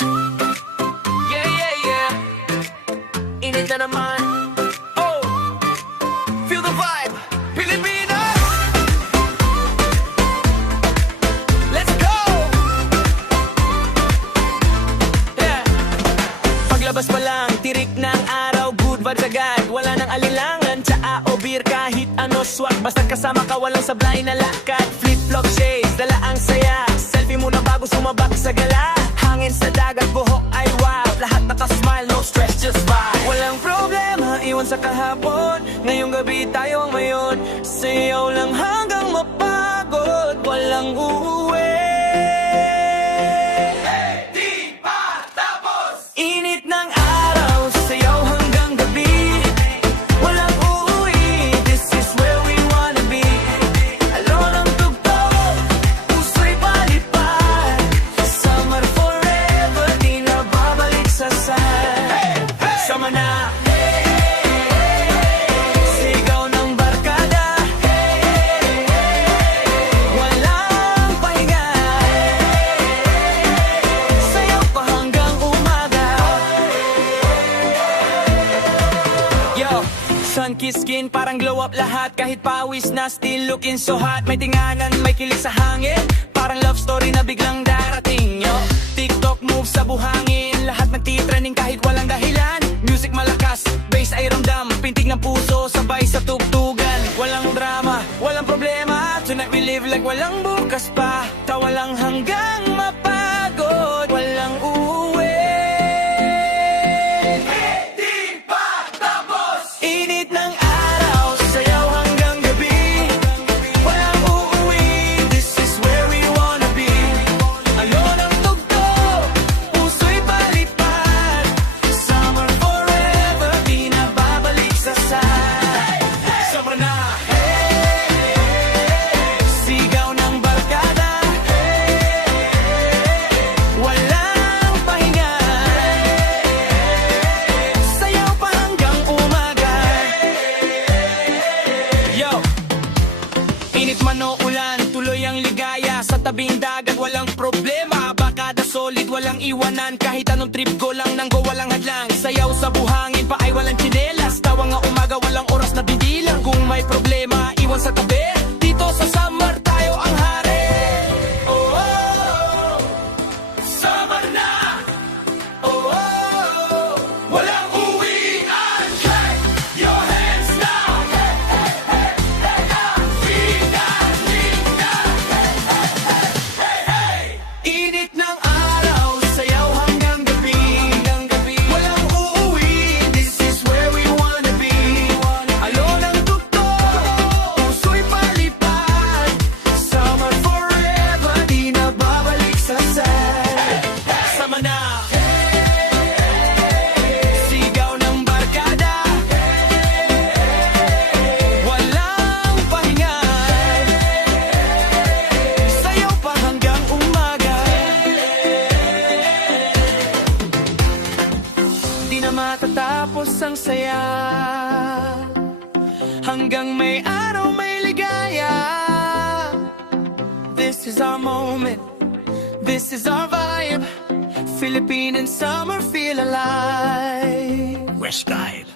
Yeah, yeah, yeah. Init na naman. Oh, feel the vibe, Pilipinas. Let's go. Yeah. Paglabas pa lang, tirik ng araw, good vibes agad. Wala nang alilangan, tsaa o beer, kahit ano swak. Basta kasama ka, walang sablay na lakad. Flip-flop shades, dala ang saya. Selfie muna bago sumabak sa gala. Hangin sa dagat, buhok ay wow. Lahat naka-smile, no stress, just vibe. Walang problema, iwan sa kahapon. Ngayong gabi tayo ang mayon. Sayaw lang hanggang mapagod. Walang uuwi. Init ng araw, sayaw hanggang gabi. Walang uuwi, this is where we wanna be. Alon ang tugtog, puso'y palipad. Summer forever, di na babalik sa sad. Sama na, sigaw ng barkada. Walang pahinga, sayaw pa hanggang umaga. Yo, sun-kissed skin, parang glow up lahat. Kahit pawis na, still looking so hot. May tinganan, may kilig sa hangin. Parang love story na biglang darating. Yo, TikTok moves sa buhangin. Lahat nagtitrending kahit walang dahilan. Music malakas, bass ay ramdam. Pintig ng puso, sabay sa tugtugan. Walang drama, walang problema. Tonight we live like walang bukas pa. Tawa lang hanggang mapagod. Walang uuwi. Init ng araw, sayaw hanggang gabi. Walang uuwi, this is where we wanna be. Alon ang tugtog, puso'y palipad. Summer forever, di na babalik sa sad. Summer na, sigaw ng barkada. Walang pahinga, sayaw pa hanggang umaga. Yo, init man o ulan, tuloy ang ligaya. Sa tabing dagat, walang problema. Bakada solid, walang iwanan. Kahit anong trip go lang nang go, walang hadlang. Sayaw sa buhangin pa ay walang tsinelas. Tawa nga umaga, walang oras na bibilang. Kung may problema, iwan sa tabi. Dito sa summer, tayo ang hari. Oh, oh, oh. Summer na. Oh, oh, oh. Walang uwian. Clap your hands now. Init ng araw, sayaw hanggang gabi. Walang uuwi, this is where we wanna be. Alon ang tugtog, puso'y palipad. Summer forever, di na babalik sa sad. Sama na, sigaw ng barkada. Walang pahinga, sayaw pa hanggang umaga. Di na matatapos ang saya. Hanggang may araw, may ligaya. This is our moment, this is our vibe. Philippine and summer, feel alive. West Style.